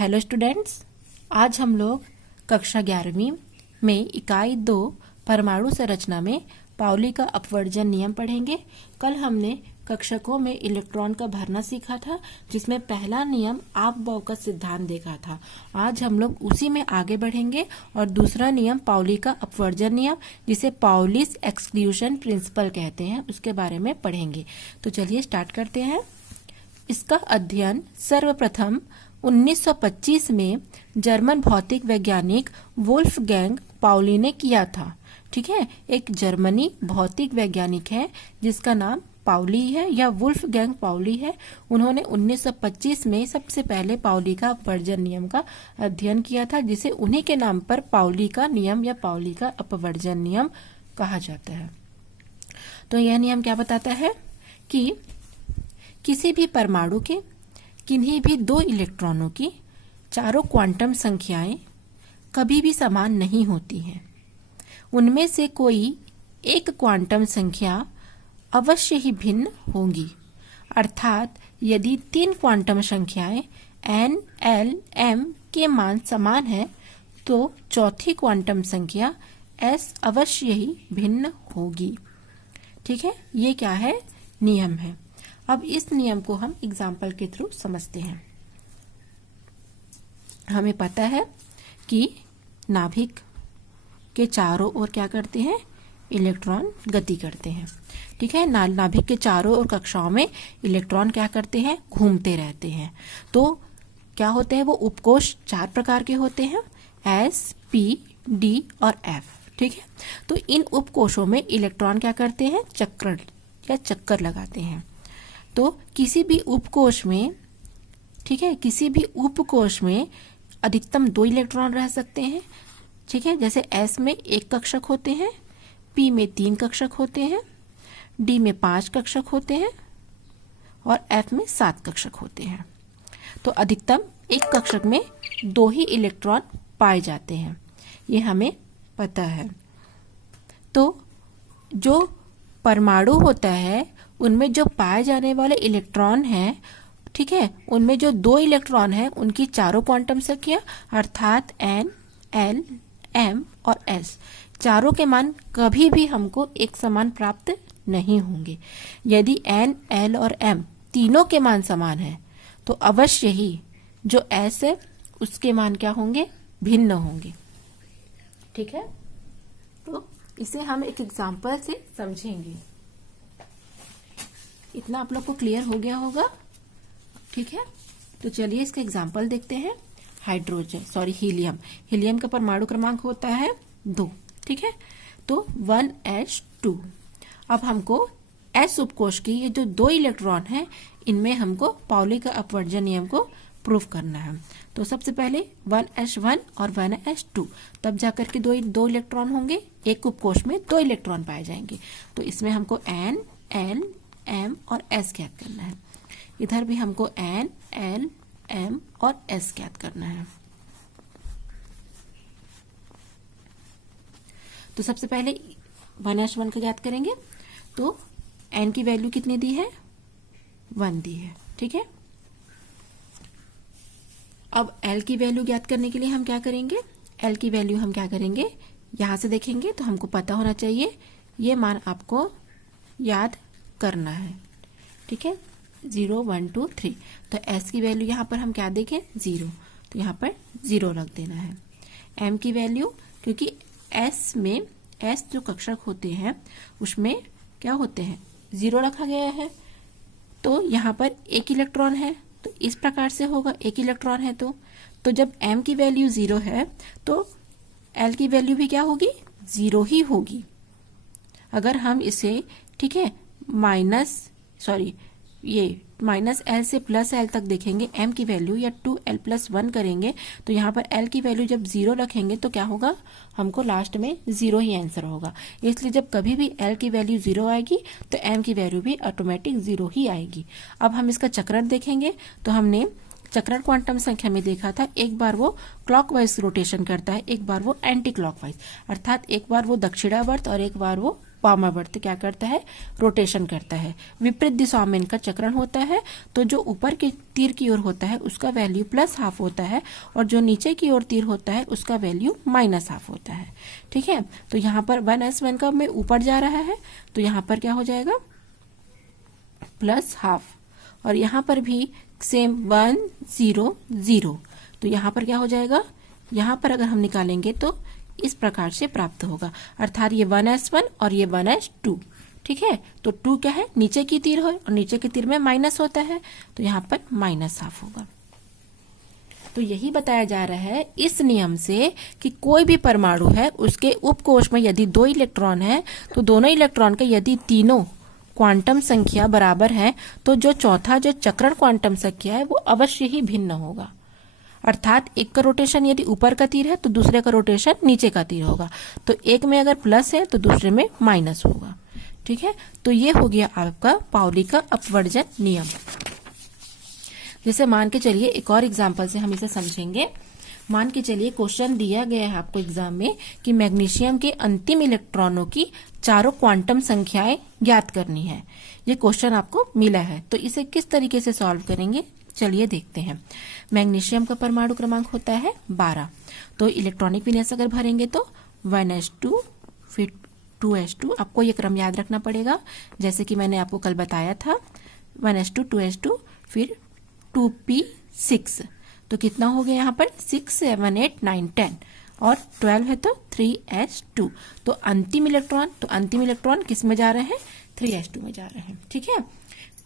Hello students, आज हम लोग कक्षा 11वीं में इकाई 2 परमाणु संरचना में पाउली का अपवर्जन नियम पढ़ेंगे। कल हमने कक्षकों में इलेक्ट्रॉन का भरना सीखा था, जिसमें पहला नियम आप-बॉव का सिद्धांत देखा था। आज हम लोग उसी में आगे बढ़ेंगे और दूसरा नियम पाउली का अपवर्जन नियम, जिसे पाउलीज एक्सक्लूशन प्रिंसिपल कहते हैं, उसके बारे में पढ़ेंगे। तो चलिए स्टार्ट करते हैं। इसका अध्ययन सर्वप्रथम 1925 में जर्मन भौतिक वैज्ञानिक वोल्फगैंग पाउली ने किया था। ठीक है, एक जर्मनी भौतिक वैज्ञानिक है जिसका नाम पाउली है या वुल्फगैंग पाउली है। उन्होंने 1925 में सबसे पहले पाउली का अपवर्जन नियम का अध्ययन किया था, जिसे उन्हीं के नाम पर पाउली का नियम या पाउली का अपवर्जन नियम कहा जाता है। तो यह नियम क्या बताता है कि किसी भी परमाणु के किन्हीं भी दो इलेक्ट्रॉनों की चारों क्वांटम संख्याएं कभी भी समान नहीं होती हैं। उनमें से कोई एक क्वांटम संख्या अवश्य ही भिन्न होगी। अर्थात यदि 3 क्वांटम संख्याएं n, l, m के मान समान हैं, तो चौथी क्वांटम संख्या s अवश्य ही भिन्न होगी। ठीक है, ये क्या है? नियम है। अब इस नियम को हम एग्जाम्पल के थ्रू समझते हैं। हमें पता है कि नाभिक के चारों ओर क्या करते हैं? इलेक्ट्रॉन गति करते हैं। ठीक है, नाभिक के चारों ओर कक्षाओं में इलेक्ट्रॉन क्या करते हैं? घूमते रहते हैं। तो क्या होते हैं? वो उपकोष 4 प्रकार के होते हैं, S, P, D और F। ठीक है, तो इन उपकोषों में इलेक्ट्रॉन क्या करते हैं? चक्कर लगाते हैं। तो किसी भी उपकोष में, ठीक है, किसी भी उपकोष में अधिकतम 2 इलेक्ट्रॉन रह सकते हैं। ठीक है, जैसे S में 1 कक्षक होते हैं, P में 3 कक्षक होते हैं, D में 5 कक्षक होते हैं और F में 7 कक्षक होते हैं। तो अधिकतम एक कक्षक में 2 ही इलेक्ट्रॉन पाए जाते हैं, ये हमें पता है। तो जो परमाणु होता है, उनमें जो पाए जाने वाले इलेक्ट्रॉन हैं, ठीक है, उनमें जो 2 इलेक्ट्रॉन हैं, उनकी चारों क्वांटम संख्या अर्थात n, l, m और s चारों के मान कभी भी हमको एक समान प्राप्त नहीं होंगे। यदि n, l और m तीनों के मान समान हैं, तो अवश्य ही जो s है उसके मान क्या होंगे? भिन्न होंगे। ठीक है, तो इसे हम एक एग्जाम्पल से समझेंगे। इतना आप लोग को क्लियर हो गया होगा। ठीक है, तो चलिए इसका एग्जाम्पल देखते हैं। हीलियम। हीलियम का परमाणु क्रमांक होता है 2। ठीक है, तो 1s2। अब हमको s उपकोष की ये जो 2 इलेक्ट्रॉन हैं, इनमें हमको पाउली का अपवर्जन नियम को प्रूव करना है। तो सबसे पहले 1s1 और 1s2, तब जाकर के 2 इलेक्ट्रॉन होंगे। एक उपकोष में 2 इलेक्ट्रॉन पाए जाएंगे। तो इसमें हमको n, l, m और s ज्ञात करना है। इधर भी हमको n, l, m और s ज्ञात करना है। तो सबसे पहले 1s1 का ज्ञात करेंगे। तो n की वैल्यू कितनी दी है? 1 दी है। ठीक है, अब l की वैल्यू ज्ञात करने के लिए हम क्या करेंगे? l की वैल्यू हम क्या करेंगे? यहां से देखेंगे तो हमको पता होना चाहिए, ये मान आपको याद करना है। ठीक है, 0, 1, 2, 3। तो s की वैल्यू यहाँ पर हम क्या देखें? 0। तो यहाँ पर 0 रख देना है। m की वैल्यू, क्योंकि s में s जो कक्षक होते हैं उसमें क्या होते हैं? 0 रखा गया है। तो यहाँ पर 1 इलेक्ट्रॉन है, तो इस प्रकार से होगा। 1 इलेक्ट्रॉन है तो जब m की वैल्यू 0 है, तो l की वैल्यू भी क्या होगी? 0 ही होगी। अगर हम इसे, ठीक है, माइनस l से प्लस l तक देखेंगे m की वैल्यू, या 2l+1 करेंगे, तो यहाँ पर l की वैल्यू जब 0 रखेंगे तो क्या होगा? हमको लास्ट में 0 ही आंसर होगा। इसलिए जब कभी भी l की वैल्यू 0 आएगी तो m की वैल्यू भी ऑटोमेटिक 0 ही आएगी। अब हम इसका चक्रण देखेंगे। तो हमने चक्रण क्वांटम संख्या में देखा था, एक बार वो क्लॉकवाइज रोटेशन करता है, एक बार वो एंटी क्लॉकवाइज, अर्थात एक बार वो दक्षिणावर्त और एक बार वो वामावर्त क्या करता है, रोटेशन करता है। विपरीत दिशाओं में इनका चक्रण होता है। तो जो ऊपर के तीर की ओर होता है उसका वैल्यू +½ होता है और जो नीचे की ओर तीर होता है उसका वैल्यू -½ होता है। ठीक है, तो यहाँ पर 1s1 का में ऊपर जा रहा है तो यहाँ पर क्या हो जाएगा, +½ और यहाँ पर भी सेम 1 0 0। तो यहाँ पर क्या हो जाएगा, यहाँ पर अगर हम निकालेंगे तो इस प्रकार से प्राप्त होगा, अर्थात ये 1s1 और ये 1s2। ठीक है, तो 2 क्या है, नीचे की तीर है और नीचे के तीर में माइनस होता है तो यहाँ पर -½ होगा। तो यही बताया जा रहा है इस नियम से कि कोई भी परमाणु है उसके उपकोष में यदि 2 इलेक्ट्रॉन है तो दोनों इलेक्ट्रॉन के यदि तीनों क्वांटम संख्या बराबर है तो जो चौथा जो चक्रण क्वांटम संख्या है वो अवश्य ही भिन्न होगा। अर्थात एक का रोटेशन यदि ऊपर का तीर है तो दूसरे का रोटेशन नीचे का तीर होगा। तो एक में अगर प्लस है तो दूसरे में माइनस होगा। ठीक है, तो ये हो गया आपका पाउली का अपवर्जन नियम। जैसे मान के चलिए एक और एग्जांपल से हम इसे समझेंगे। मान के चलिए क्वेश्चन दिया गया है आपको एग्जाम में कि मैग्नीशियम के अंतिम इलेक्ट्रॉनों की चारों क्वांटम संख्याएं ज्ञात करनी है। ये क्वेश्चन आपको मिला है, तो इसे किस तरीके से सॉल्व करेंगे चलिए देखते हैं। मैग्नीशियम का परमाणु क्रमांक होता है 12। तो इलेक्ट्रॉनिक विन्यास अगर भरेंगे तो 1s2 फिर 2s2, आपको ये क्रम याद रखना पड़ेगा जैसे कि मैंने आपको कल बताया था। 1s2 2s2 फिर 2p6। तो कितना हो गया यहाँ पर 6 7 8 9 10 और 12 है तो 3s2। तो अंतिम इलेक्ट्रॉन किस में जा रहे हैं, 3s2 में जा रहे हैं। ठीक है,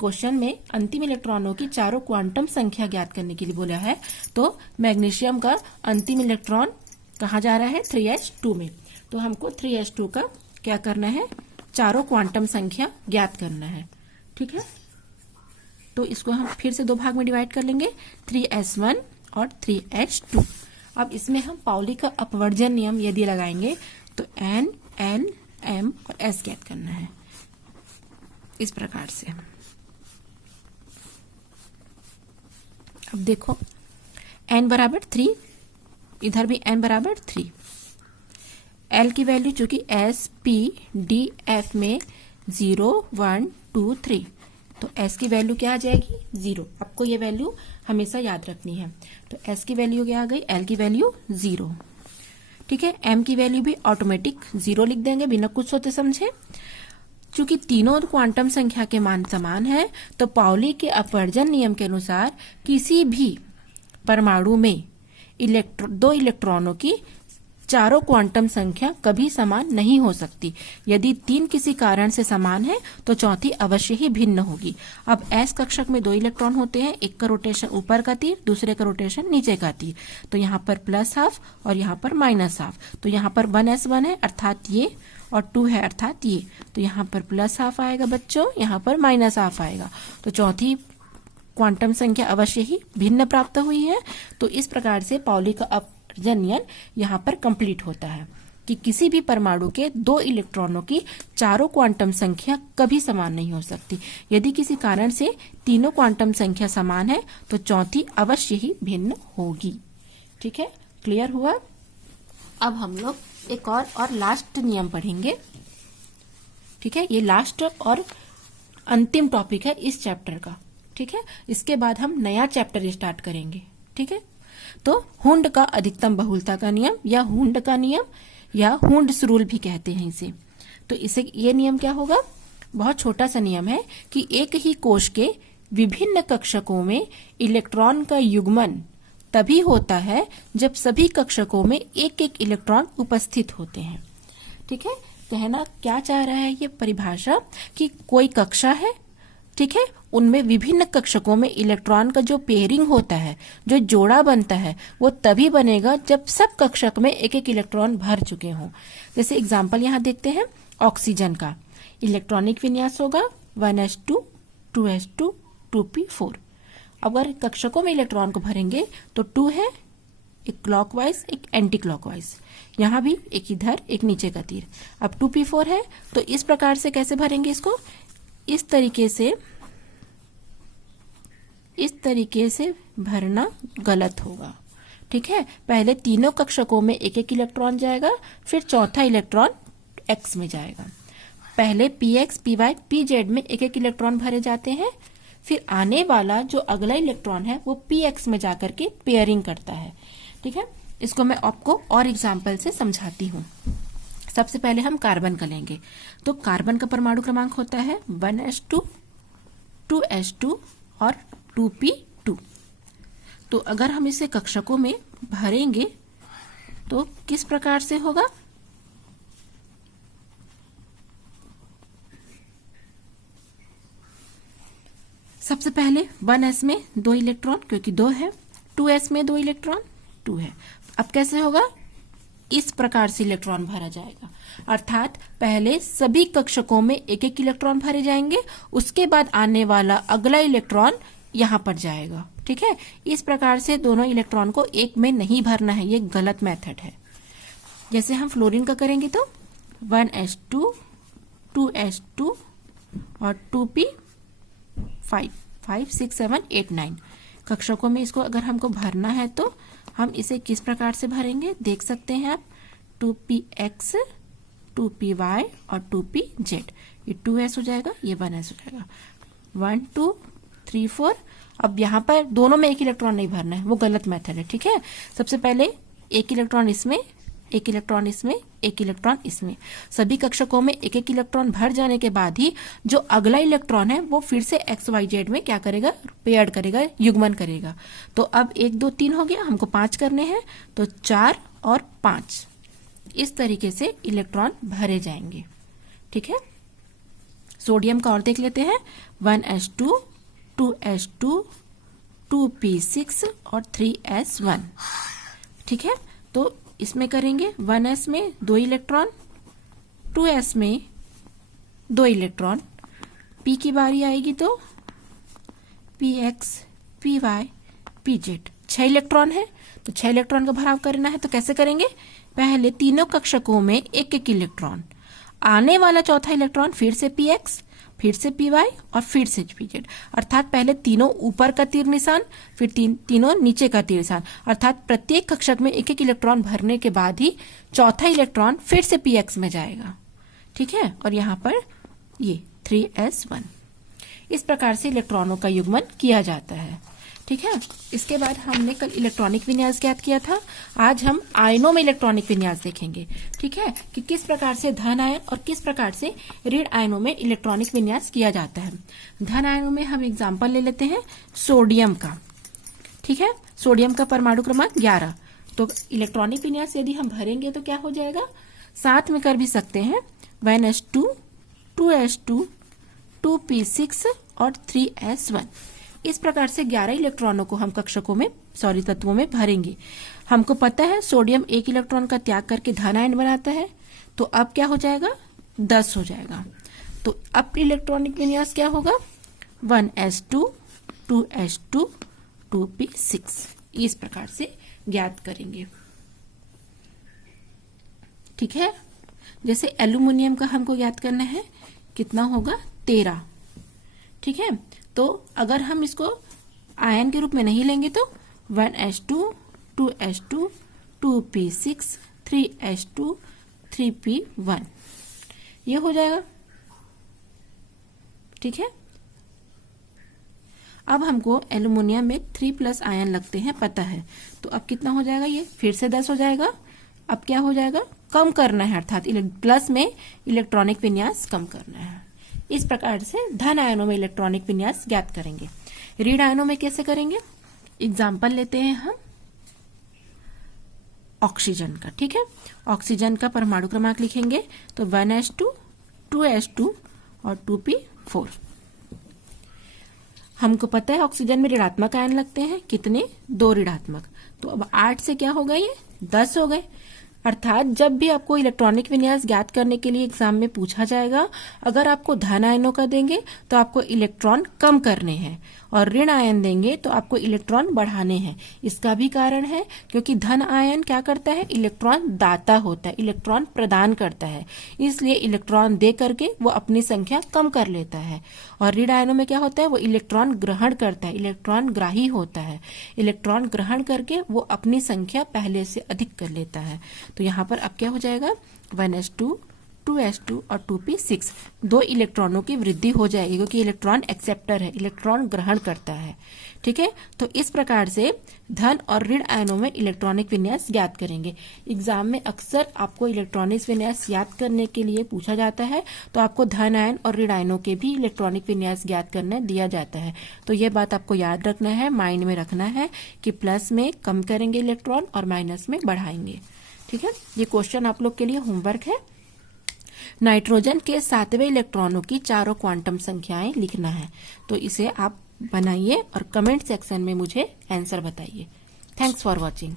क्वेश्चन में अंतिम इलेक्ट्रॉनों की चारों क्वांटम संख्या ज्ञात करने के लिए बोला है। तो मैग्नीशियम का अंतिम इलेक्ट्रॉन कहाँ जा रहा है, 3s2 में। तो हमको 3s2 का क्या करना है, चारों क्वांटम संख्या ज्ञात करना है। ठीक है, तो इसको हम फिर से 2 भाग में डिवाइड कर लेंगे, 3s1 और 3s2। अब इसमें हम पाउली का अपवर्जन नियम यदि लगाएंगे तो n, l, m और s ज्ञात करना है इस प्रकार से। अब देखो n बराबर 3, इधर भी n बराबर 3। l की वैल्यू चूंकि s p d f में 0 1 2 3, तो s की वैल्यू क्या आ जाएगी, 0। आपको ये वैल्यू हमेशा याद रखनी है। तो s की वैल्यू क्या आ गई, l की वैल्यू 0। ठीक है, m की वैल्यू भी ऑटोमेटिक 0 लिख देंगे बिना कुछ सोचे समझे। चूंकि तीनों क्वांटम संख्या के मान समान है तो पाउली के अपवर्जन नियम के अनुसार किसी भी परमाणु में 2 इलेक्ट्रॉनों की चारों क्वांटम संख्या कभी समान नहीं हो सकती। यदि 3 किसी कारण से समान है तो चौथी अवश्य ही भिन्न होगी। अब s कक्षक में 2 इलेक्ट्रॉन होते हैं, एक का रोटेशन ऊपर का तीर, दूसरे का रोटेशन नीचे का तीर। तो यहाँ पर +½ और यहाँ पर -½ तो यहाँ पर 1s1 है अर्थात ये, और 2 है अर्थात ये। तो यहाँ पर +½ आएगा बच्चों, यहाँ पर -½ आएगा। तो चौथी क्वांटम संख्या अवश्य ही भिन्न प्राप्त हुई है। तो इस प्रकार से पाउली का अपवर्जन नियम यहाँ पर कंप्लीट होता है कि किसी भी परमाणु के 2 इलेक्ट्रॉनों की चारों क्वांटम संख्या कभी समान नहीं हो सकती। यदि किसी कारण से तीनों क्वांटम संख्या समान है तो चौथी अवश्य ही भिन्न होगी। ठीक है, क्लियर हुआ। अब हम लोग एक और लास्ट नियम पढ़ेंगे। ठीक है, ये लास्ट और अंतिम टॉपिक है इस चैप्टर का। ठीक है, इसके बाद हम नया चैप्टर स्टार्ट करेंगे। ठीक है, तो हुंड का अधिकतम बहुलता का नियम या हुंड का नियम या हुंड्स रूल भी कहते हैं इसे। तो इसे ये नियम क्या होगा, बहुत छोटा सा नियम है कि एक ही कोश के विभिन्न कक्षकों में इलेक्ट्रॉन का युग्मन तभी होता है जब सभी कक्षकों में एक एक इलेक्ट्रॉन उपस्थित होते हैं। ठीक है, कहना क्या चाह रहा है ये परिभाषा कि कोई कक्षा है, ठीक है, उनमें विभिन्न कक्षकों में इलेक्ट्रॉन का जो पेयरिंग होता है, जो जोड़ा बनता है, वो तभी बनेगा जब सब कक्षक में एक एक इलेक्ट्रॉन भर चुके हों। जैसे एग्जाम्पल यहाँ देखते हैं, ऑक्सीजन का इलेक्ट्रॉनिक विन्यास होगा 1s2 2s2 2p4। अगर कक्षकों में इलेक्ट्रॉन को भरेंगे तो 2 है, एक क्लॉकवाइज एक एंटी क्लॉकवाइज, यहाँ भी एक इधर एक नीचे का तीर। अब 2p4 है तो इस प्रकार से कैसे भरेंगे इसको, इस तरीके से भरना गलत होगा। ठीक है, पहले तीनों कक्षकों में एक एक इलेक्ट्रॉन जाएगा, फिर चौथा इलेक्ट्रॉन x में जाएगा। पहले px, py, pz में एक एक इलेक्ट्रॉन भरे जाते हैं, फिर आने वाला जो अगला इलेक्ट्रॉन है वो px में जाकर के पेयरिंग करता है। ठीक है, इसको मैं आपको और एग्जाम्पल से समझाती हूँ। सबसे पहले हम कार्बन का लेंगे। तो कार्बन का परमाणु क्रमांक होता है 1s2, 2s2 और 2p2। तो अगर हम इसे कक्षकों में भरेंगे तो किस प्रकार से होगा? सबसे पहले 1s में 2 इलेक्ट्रॉन, क्योंकि 2 है। 2s में 2 इलेक्ट्रॉन, 2 है। अब कैसे होगा? इस प्रकार से इलेक्ट्रॉन भरा जाएगा, अर्थात पहले सभी कक्षकों में एक एक इलेक्ट्रॉन भरे जाएंगे, उसके बाद आने वाला अगला इलेक्ट्रॉन यहां पर जाएगा। ठीक है, इस प्रकार से दोनों इलेक्ट्रॉन को एक में नहीं भरना है, ये गलत मेथड है। जैसे हम फ्लोरीन का करेंगे तो 1s2, 2s2 और 2p5, 5, 6, 7, 8, 9 कक्षकों में इसको अगर हमको भरना है तो हम इसे किस प्रकार से भरेंगे देख सकते हैं आप। 2px, 2py और 2pz, ये 2s हो जाएगा, ये 1s हो जाएगा। 1, 2, 3, 4। अब यहाँ पर दोनों में एक इलेक्ट्रॉन नहीं भरना है, वो गलत मेथड है। ठीक है, सबसे पहले एक इलेक्ट्रॉन इसमें, एक इलेक्ट्रॉन इसमें, एक इलेक्ट्रॉन इसमें। सभी कक्षकों में एक एक इलेक्ट्रॉन भर जाने के बाद ही जो अगला इलेक्ट्रॉन है वो फिर से एक्स वाई जेड में क्या करेगा? पेयर्ड करेगा, युग्मन करेगा। तो अब 1, 2, 3 हो गया, हमको 5 करने हैं, तो 4 और 5 इस तरीके से इलेक्ट्रॉन भरे जाएंगे। ठीक है, सोडियम का और देख लेते हैं। 1s2, 2s2, 2p6 और 3s1। ठीक है, तो इसमें करेंगे 1s में 2 इलेक्ट्रॉन, 2s में 2 इलेक्ट्रॉन, p की बारी आएगी तो px, py, pz 6 इलेक्ट्रॉन है, तो 6 इलेक्ट्रॉन का भराव करना है। तो कैसे करेंगे? पहले तीनों कक्षकों में एक एक इलेक्ट्रॉन, आने वाला चौथा इलेक्ट्रॉन फिर से px, फिर से py और फिर से pz, अर्थात पहले तीनों ऊपर का तीर निशान, फिर तीनों नीचे का तीर निशान, अर्थात प्रत्येक कक्षक में एक एक इलेक्ट्रॉन भरने के बाद ही चौथा इलेक्ट्रॉन फिर से px में जाएगा। ठीक है, और यहाँ पर ये 3s1। इस प्रकार से इलेक्ट्रॉनों का युग्मन किया जाता है। ठीक है, इसके बाद हमने कल इलेक्ट्रॉनिक विन्यास ज्ञात किया था। आज हम आयनों में इलेक्ट्रॉनिक विन्यास देखेंगे। ठीक है, कि किस प्रकार से धन आयन और किस प्रकार से ऋण आयनों में इलेक्ट्रॉनिक विन्यास किया जाता है। धन आयनों में हम एग्जाम्पल ले लेते हैं सोडियम का। ठीक है, सोडियम का परमाणु क्रमांक 11। तो इलेक्ट्रॉनिक विन्यास यदि हम भरेंगे तो क्या हो जाएगा? साथ में कर भी सकते हैं 1s2, 2s2, 2p6 और 3s1। इस प्रकार से 11 इलेक्ट्रॉनों को हम कक्षकों में तत्वों में भरेंगे। हमको पता है सोडियम 1 इलेक्ट्रॉन का त्याग करके धन आयन बनाता है, तो अब क्या हो जाएगा? 10 हो जाएगा। तो अब इलेक्ट्रॉनिक विन्यास क्या होगा? 1s2, 2s2, 2p6 इस प्रकार से ज्ञात करेंगे। ठीक है, जैसे एल्यूमिनियम का हमको ज्ञात करना है, कितना होगा? 13। ठीक है, तो अगर हम इसको आयन के रूप में नहीं लेंगे तो 1s2, 2s2, 2p6, 3s2, 3p1 ये हो जाएगा। ठीक है, अब हमको एल्यूमिनियम में 3+ आयन लगते हैं पता है, तो अब कितना हो जाएगा? ये फिर से 10 हो जाएगा। अब क्या हो जाएगा? कम करना है, अर्थात प्लस में इलेक्ट्रॉनिक विन्यास कम करना है। इस प्रकार से धन आयनों में इलेक्ट्रॉनिक विन्यास ज्ञात करेंगे। ऋण आयनों में कैसे करेंगे? एग्जाम्पल लेते हैं हम ऑक्सीजन का। ठीक है, ऑक्सीजन का परमाणु क्रमांक लिखेंगे तो 1s2, 2s2 और 2p4। हमको पता है ऑक्सीजन में ऋणात्मक आयन लगते हैं, कितने? 2 ऋणात्मक। तो अब 8 से क्या हो गए? ये 10 हो गए। अर्थात जब भी आपको इलेक्ट्रॉनिक विन्यास ज्ञात करने के लिए एग्जाम में पूछा जाएगा, अगर आपको धन आयनों का देंगे तो आपको इलेक्ट्रॉन कम करने हैं, और ऋण आयन देंगे तो आपको इलेक्ट्रॉन बढ़ाने हैं। इसका भी कारण है क्योंकि धन आयन क्या करता है? इलेक्ट्रॉन दाता होता है, इलेक्ट्रॉन प्रदान करता है, इसलिए इलेक्ट्रॉन दे करके वो अपनी संख्या कम कर लेता है। और ऋण आयनों में क्या होता है? वो इलेक्ट्रॉन ग्रहण करता है, इलेक्ट्रॉन ग्राही होता है, इलेक्ट्रॉन ग्रहण करके वो अपनी संख्या पहले से अधिक कर लेता है। तो यहाँ पर अब क्या हो जाएगा? 1s2, 2s2 और 2p6 दो इलेक्ट्रॉनों की वृद्धि हो जाएगी, क्योंकि इलेक्ट्रॉन एक्सेप्टर है, इलेक्ट्रॉन ग्रहण करता है। ठीक है, तो इस प्रकार से धन और ऋण आयनों में इलेक्ट्रॉनिक विन्यास ज्ञात करेंगे। एग्जाम में अक्सर आपको इलेक्ट्रॉनिक विन्यास याद करने के लिए पूछा जाता है, तो आपको धन आयन और ऋण आयनों के भी इलेक्ट्रॉनिक विन्यास ज्ञात करने दिया जाता है। तो यह बात आपको याद रखना है, माइंड में रखना है कि प्लस में कम करेंगे इलेक्ट्रॉन और माइनस में बढ़ाएंगे। ठीक है, ये क्वेश्चन आप लोग के लिए होमवर्क है। नाइट्रोजन के 7वें इलेक्ट्रॉनों की चारों क्वांटम संख्याएं लिखना है, तो इसे आप बनाइए और कमेंट सेक्शन में मुझे आंसर बताइए। Thanks for watching.